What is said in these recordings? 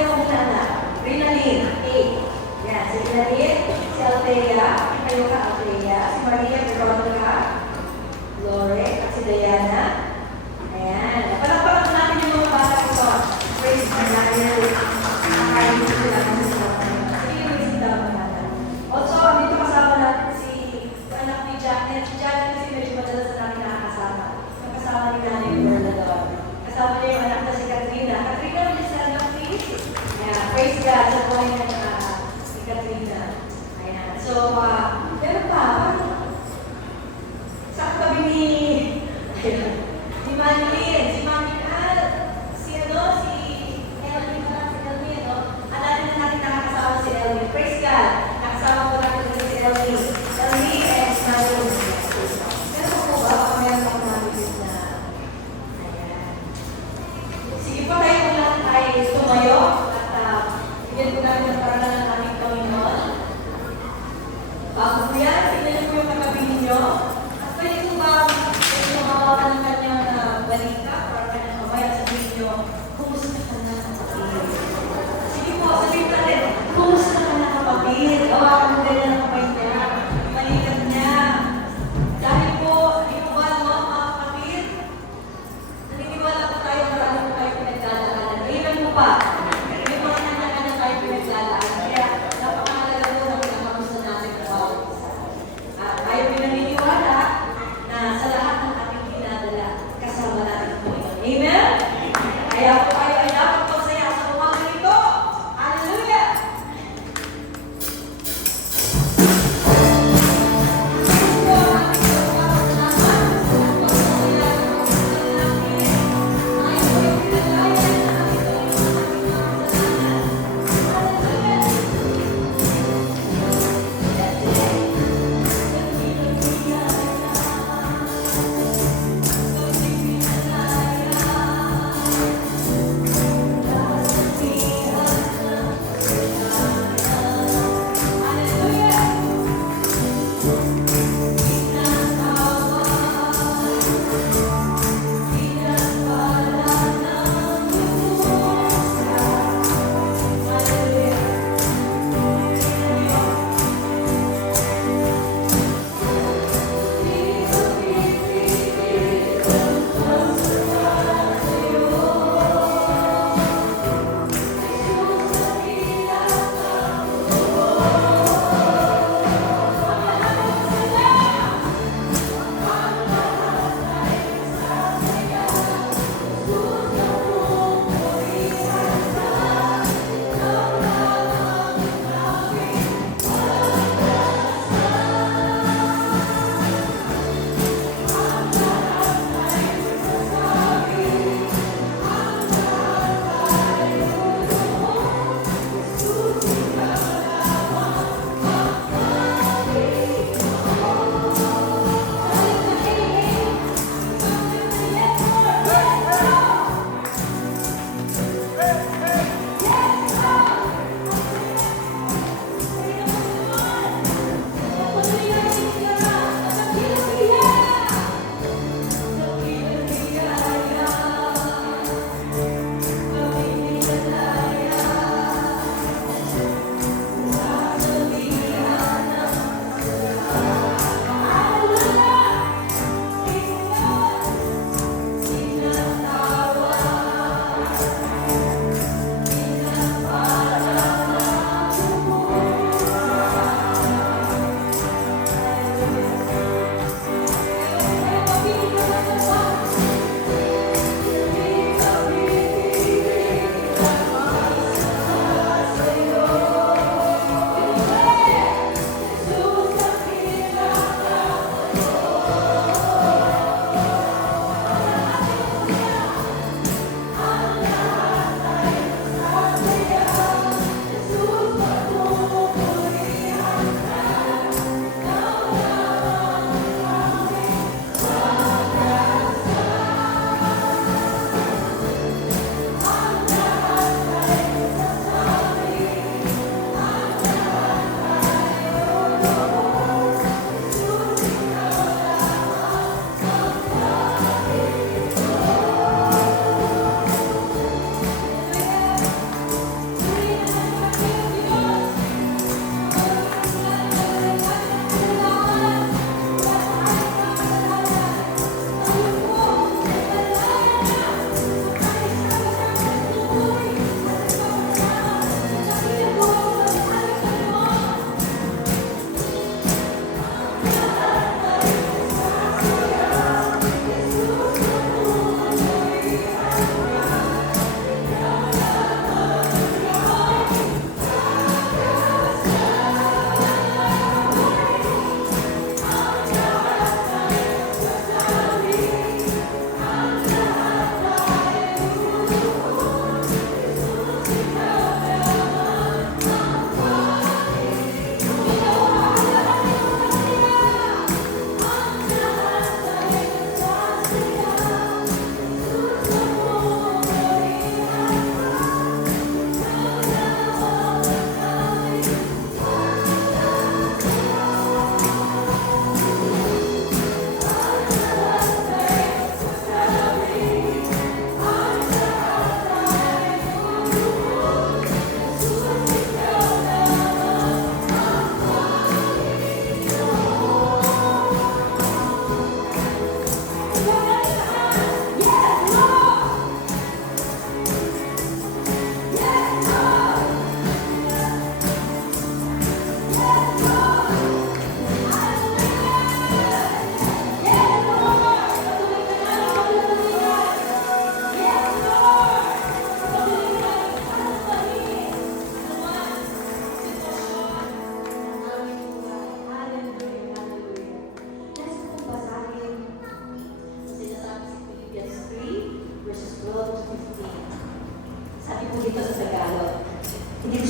dalawa muna na. Rinalyn, A. Yan, si Rinalyn, si Althea, kayo ka Althea, si Maria Veronica, Lore, at si Diana. Ayan. Palakpakan natin yung mga bata ito. Praise the Lord. Nakakain mo sila kasi sila. Sige, may sindaman natin. Also, dito kasama natin si anak ni Janet. Si Janet kasi medyo madalas na namin nakakasama. Yung kasama ni Nanay Berna doon. Kasama niya yung anak na si Katrina. Katrina, will you stand up please? Ayan. Praise God sa buhay ng si Katrina. Ayan. So, meron pa.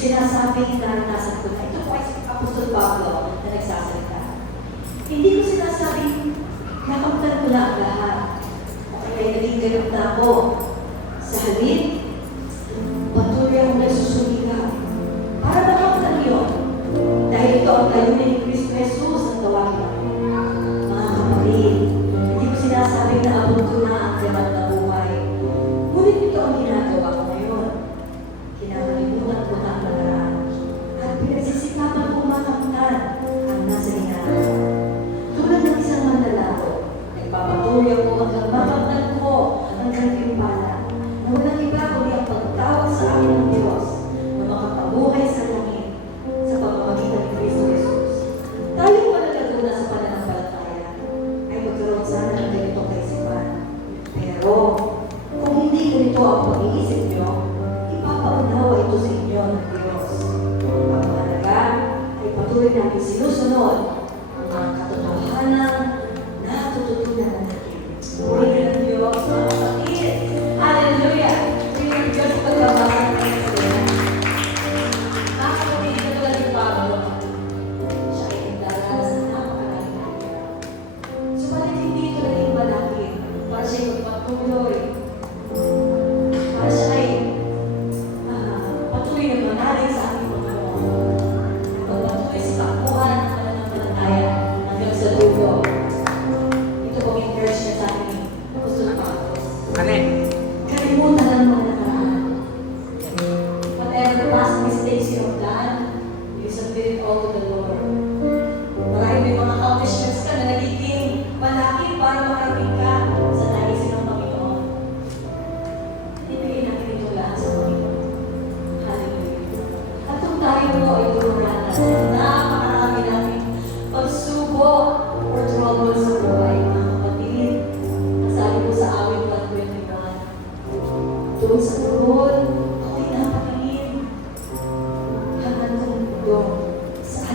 sinasabing naranasan ko na. Ito po ay si Apostol Pablo na nagsasalita. Hindi ko sinasabing nakamtan ko na ang lahat. O kaya naging ganun na ako. Sa halip, patuloy akong nagsusulikat. Para makamtan yun. Dahil ito ang layunin ni Kristo Jesus ang tawagin ako. Mga kapatid, hindi ko sinasabing na abot ko na ang laman na buhay. Ngunit ito ang ginagawa ko ngayon. Kinakalimutan ko na ang nakaraan. At pinagsisikapan ko makamtan ang nasa hinaharap ko. Tulad ng isang manlalaro, nagpapatuloy ako hanggang makamtan ko ang gantimpala na walang iba kundi ang pagtawag sa amin ng Diyos na makapabuhay sa langit sa pamamagitan ni Kristo Jesus. Tayo po na nagtuna sa pananampalataya ay magkaroon sana ng ganitong kaisipan. Pero kung hindi ganito ang pag-iisip nyo, ipapaunawa ito sa inyo ng Diyos. Ang mahalaga ay patuloy natin sinusunod ang mga katotohanan na tututunan natin. Purihin ng Diyos, mga kapatid. Hallelujah! Purihin ng Diyos sa pagbabasa ng Panginoon. Mga kapatid, katulad ni Pablo, siya ay nagdaranas ng napakaraming hirap. Subalit hindi ito naging malaki para siya magpatuloy. Para siya ay patuloy na manalig sa ating Panginoon. Pagpatuloy sa takbuhan ng pananampalataya hanggang sa dulo. Ito pong encourage niya sa ating Apostol Pablo. Amen. Kalimutan ang mga nakaraan. Whatever past mistakes you have done, you submit it all to the Lord. Marahil may mga accomplishments ka na nagiging malaki para makarating ka sa naisin ng Panginoon. Ibigay natin ito lahat sa Panginoon. Hallelujah. At kung tayo po ay dumaranas sa napakarami nating pagsubok or trouble sa buhay, mga kapatid, nasabi po sa awit 121, doon sa tuhod, ako'y napatingin hanggang tumulong sa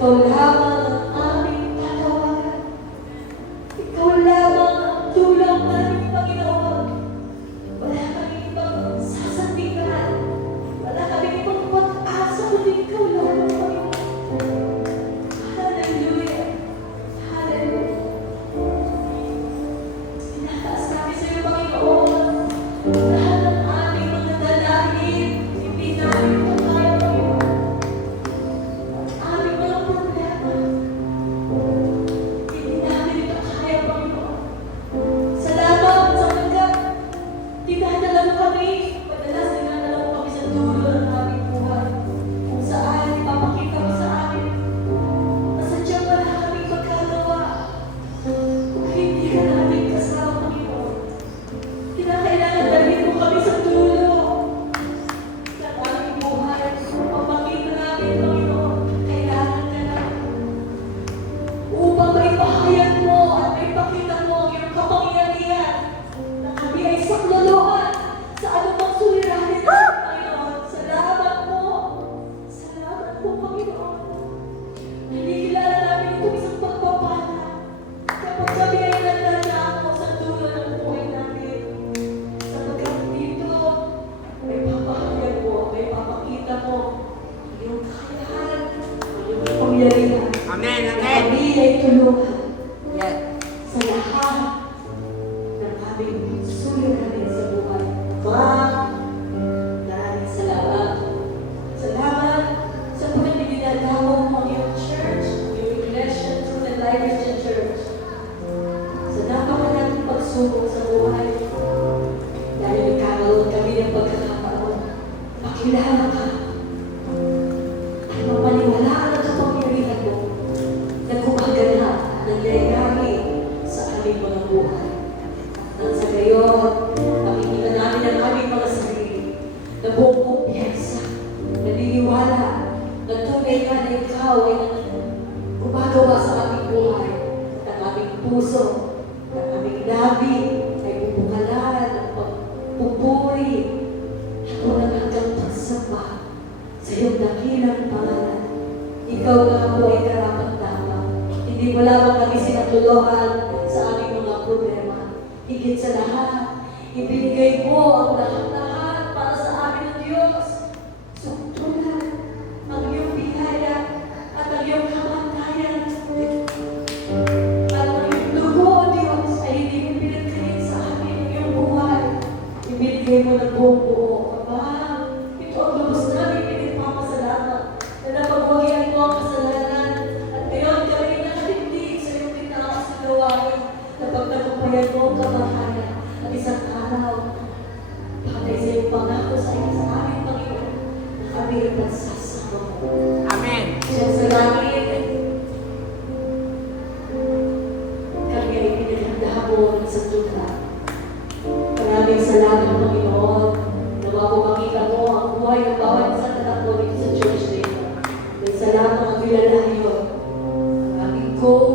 Ikaw lamang ang aming tatawagan. Ikaw lamang ang tulong namin, Panginoon. Wala kaming ibang sasandigan. Wala kaming ibang pag-asa kundi ikaw lamang, Panginoon. Hallelujah. Hallelujah. Tinataas namin sa iyo, Panginoon. Lahat ng aming mga dalangin, hindi namin ito kaya, Panginoon. Ang aming mga problema, hindi namin ito kaya, Panginoon. Salamat sapagkat dinadala mo kami. Madalas dinadala mo kami sa dulo ng aming buhay. Kung saan ipapakita mo sa amin na sadyang wala kaming magagawa. Kung hindi ka namin kasama, Panginoon. Kinakailangan dalhin mo kami sa dulo ng aming buhay. Papakita namin, Panginoon, kailangan ka namin. Upang maipahayag mo at maipakita mo ang iyong kapangyarihan na kami ay saklolohan sa anumang suliranin natin, Panginoon. Salamat po. Salamat po, Panginoon. Kinikilala namin itong isang pagpapala kapag kami ay nagdadako sa dulo ng buhay namin. Sapagkat dito, may papahayag mo, may papakita mo ang iyong kakayahan, ang iyong kapangyarihan. Amen, Na amen. kami ay tulungan Yes. sa lahat ng aming suliranin sa buhay. Maraming salamat. Salamat sa pagdidinagawa mo ang iyong church, ang iyong iglesia, Truth and Life Christian Church. Sa napakalaking pagsubok sa buhay, dahil nagkakaroon kami ng pagkakataon, makilala ka at mapaniwalaan ang kapangyarihan mo na gumaganap ng nangyayari sa aming mga buhay. At nang sa gayon, nakikita namin ang aming mga sarili na buong kumpiyansa, naniniwala na tunay nga na ikaw ay gumagawa sa aming buhay at ang aming puso, at ang aming labi ay bubukalan ng pagpupuri at walang hanggang pagsamba sa iyong dakilang pangalan. Ikaw nga po ay karapat-dapat. Hindi mo lamang kami sinatuluhan sa aming mga problema. Higit sa lahat, ibinigay mo ang lahat-lahat para sa amin ng Diyos. Suktulan ang iyong biyaya at ang iyong kamatayan. At ang iyong dugo, Diyos, ay hindi mo pinagkalit sa amin ang iyong buhay. Ibinigay mo ng buong buo. Aba, ito ang lubos namin pinagpapasalamat na napagwagyan mo ang kasalanan at ngayon kami nakatindig sa iyong tinaas na gawain na pagtagumpayan mo ang kamahalan at isang araw patay sa iyong pangako sa iyo sa aming Panginoon na kami ay pagsasama mo. Amen. Siya sa langit, kami ay pinaghandaan mo ng sandukan. Maraming salamat, Panginoon, na mapapakita mo ang buhay ng bawat isang anak mo dito sa church nito. May salamat ang kilalayo, ang aming goal,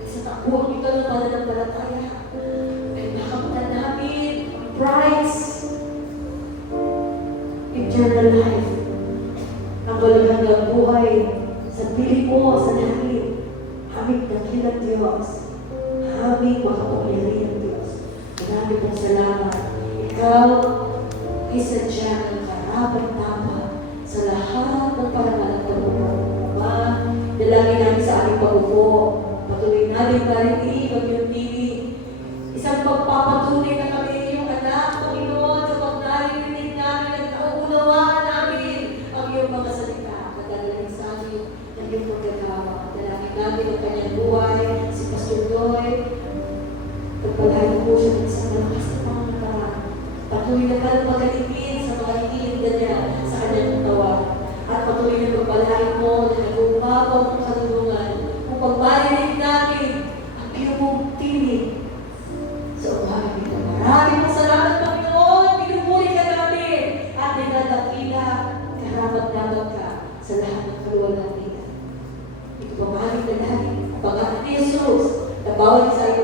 ay sa takbuhan ito ng pananampalataya, ay makamutan namin ang prize, eternal life, ang walang hanggang buhay sa piling mo sa langit, aming dakilang Diyos, aming makapangyarihang Diyos. Marami pong salamat. Ikaw ay sadyang ang karapat-dapat sa lahat ng pananampalataya. Ama, dalangin namin sa aming pag-upo. Patuloy namin marinig ang iyong tinig. Isang pagpapatunay na kami iyong anak, Panginoon, kapag narinig namin at nauunawaan namin ang iyong mga salita. Nadalangin sa amin ng iyong pagkagawa. Dalangin namin ang kanyang buhay, si Pastor Doy. Pagpalain po siya ng isang malakas na pangangatawan. Patuloy na ka magaligin sa mga hinihinda niya sa kanyang katawan. At patuloy na pagpalain mo na nag-umabaw ng kalulungan upang marinig namin ang iyong tinig sa umaga nito. Maraming salamat, Panginoon. Pinupuri ka namin at dinadakila karapat-dapat ka sa lahat ng kaluwalhatian. Ito pamahaling na natin ang pangalan ni Jesus na bawat isa